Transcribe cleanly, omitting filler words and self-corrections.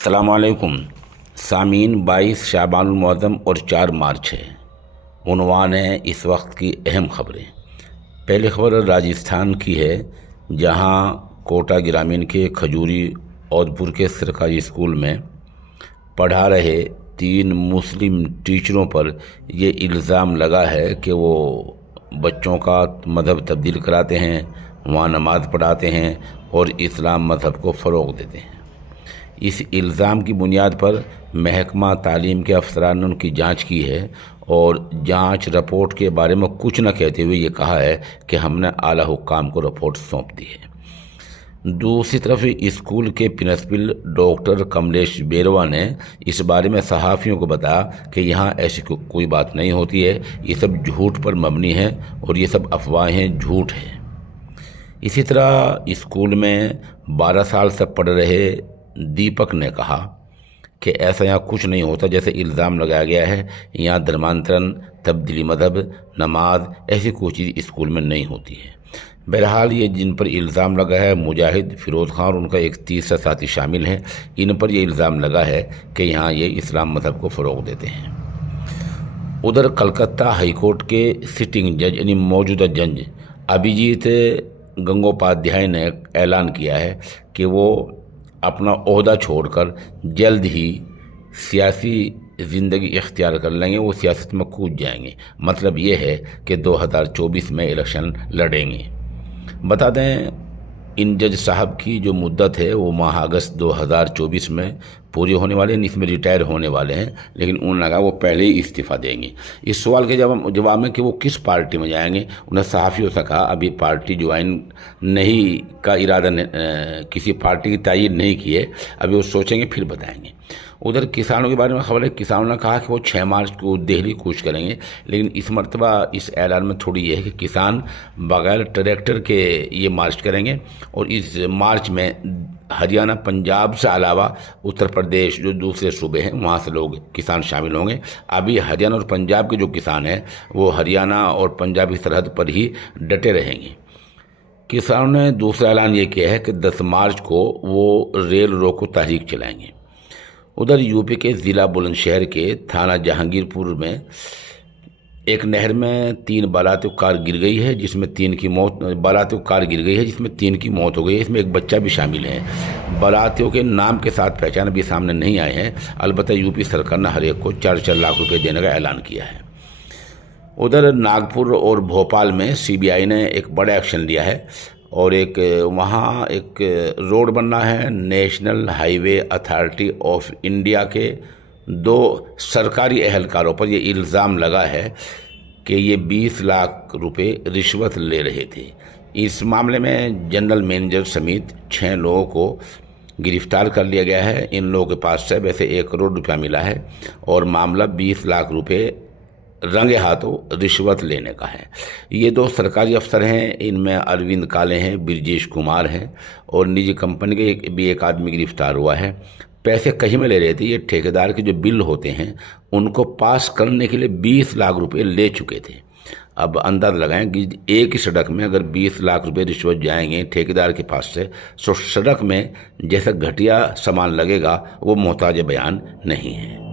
अस्सलामुअलैकुम सामीन। 22 शाबानुल मुअज़्ज़म और 4 मार्च है। उन्वान है इस वक्त की अहम खबरें। पहली खबर राजस्थान की है, जहां कोटा ग्रामीण के खजूरी औदपुर के सरकारी स्कूल में पढ़ा रहे 3 मुस्लिम टीचरों पर ये इल्ज़ाम लगा है कि वो बच्चों का मज़हब तब्दील कराते हैं, वहाँ नमाज़ पढ़ाते हैं और इस्लाम मज़हब को फ़रोग़ देते हैं। इस इल्ज़ाम की बुनियाद पर महकमा तालीम के अफसरान ने उनकी जांच की है और जांच रिपोर्ट के बारे में कुछ न कहते हुए ये कहा है कि हमने आला हुक्काम को रिपोर्ट सौंप दी है। दूसरी तरफ स्कूल के प्रिंसिपल डॉक्टर कमलेश बेरवा ने इस बारे में सहाफ़ियों को बताया कि यहाँ ऐसी कोई बात नहीं होती है, ये सब झूठ पर मबनी है और ये सब अफवाहें, झूठ है। इसी तरह स्कूल में 12 साल से पढ़ रहे दीपक ने कहा कि ऐसा यहाँ कुछ नहीं होता जैसे इल्ज़ाम लगाया गया है। यहाँ धर्मांतरण, तब्दीली मज़हब, नमाज, ऐसी कोई चीज़ स्कूल में नहीं होती है। बहरहाल ये जिन पर इल्ज़ाम लगा है, मुजाहिद, फ़िरोज़ खान और उनका एक तीसरा साथी शामिल हैं, इन पर यह इल्ज़ाम लगा है कि यहाँ ये इस्लाम मज़हब को फ़रोग़ देते हैं। उधर कलकत्ता हाई कोर्ट के सिटिंग जज यानी मौजूदा जज अभिजीत गंगोपाध्याय ने ऐलान किया है कि वो अपना ओहदा छोड़कर जल्द ही सियासी ज़िंदगी इख्तियार कर लेंगे, वो सियासत में कूद जाएंगे। मतलब ये है कि 2024 में इलेक्शन लड़ेंगे। बता दें, इन जज साहब की जो मुद्दत है वो माह अगस्त 2024 में पूरी होने वाले हैं, इसमें रिटायर होने वाले हैं, लेकिन उन्होंने कहा वो पहले ही इस्तीफ़ा देंगे। इस सवाल के जवाब में कि वो किस पार्टी में जाएंगे, उन्हें सहाफ़ियों से कहा अभी पार्टी ज्वाइन नहीं का इरादा किसी पार्टी की तयीद नहीं की है, अभी वो सोचेंगे फिर बताएंगे। उधर किसानों के बारे में खबर है, किसानों ने कहा कि वो 6 मार्च को दिल्ली कूच करेंगे, लेकिन इस मरतबा इस ऐलान में थोड़ी ये है कि किसान बगैर ट्रैक्टर के ये मार्च करेंगे और इस मार्च में हरियाणा, पंजाब से अलावा उत्तर प्रदेश जो दूसरे सूबे हैं वहाँ से लोग किसान शामिल होंगे। अभी हरियाणा और पंजाब के जो किसान हैं वो हरियाणा और पंजाब की सरहद पर ही डटे रहेंगे। किसानों ने दूसरा ऐलान ये किया है कि 10 मार्च को वो रेल रोको तहरीक चलाएंगे। उधर यूपी के ज़िला बुलंदशहर के थाना जहांगीरपुर में एक नहर में 3 बारातियों कार गिर गई है, जिसमें 3 की मौत बारातियों कार गिर गई है जिसमें 3 की मौत हो गई है। इसमें एक बच्चा भी शामिल है। बारातियों के नाम के साथ पहचान अभी सामने नहीं आए हैं। अलबत्ता यूपी सरकार ने हर एक को 4-4 लाख रुपए देने का ऐलान किया है। उधर नागपुर और भोपाल में सीबीआई ने एक बड़ा एक्शन लिया है और वहाँ एक रोड बनना है। National highway authority of India के 2 सरकारी एहलकारों पर यह इल्ज़ाम लगा है कि ये 20 लाख रुपए रिश्वत ले रहे थे। इस मामले में जनरल मैनेजर समेत 6 लोगों को गिरफ्तार कर लिया गया है। इन लोगों के पास से वैसे 1 करोड़ रुपया मिला है और मामला 20 लाख रुपए रंगे हाथों रिश्वत लेने का है। ये 2 सरकारी अफसर हैं, इनमें अरविंद काले हैं, ब्रजेश कुमार हैं और निजी कंपनी के भी एक आदमी गिरफ्तार हुआ है। पैसे कहीं में ले रहे थे, ये ठेकेदार के जो बिल होते हैं उनको पास करने के लिए 20 लाख रुपए ले चुके थे। अब अंदाज़ लगाएं कि एक ही सड़क में अगर 20 लाख रुपए रिश्वत जाएंगे ठेकेदार के पास से, तो सड़क में जैसा घटिया सामान लगेगा वो मोहताज बयान नहीं है।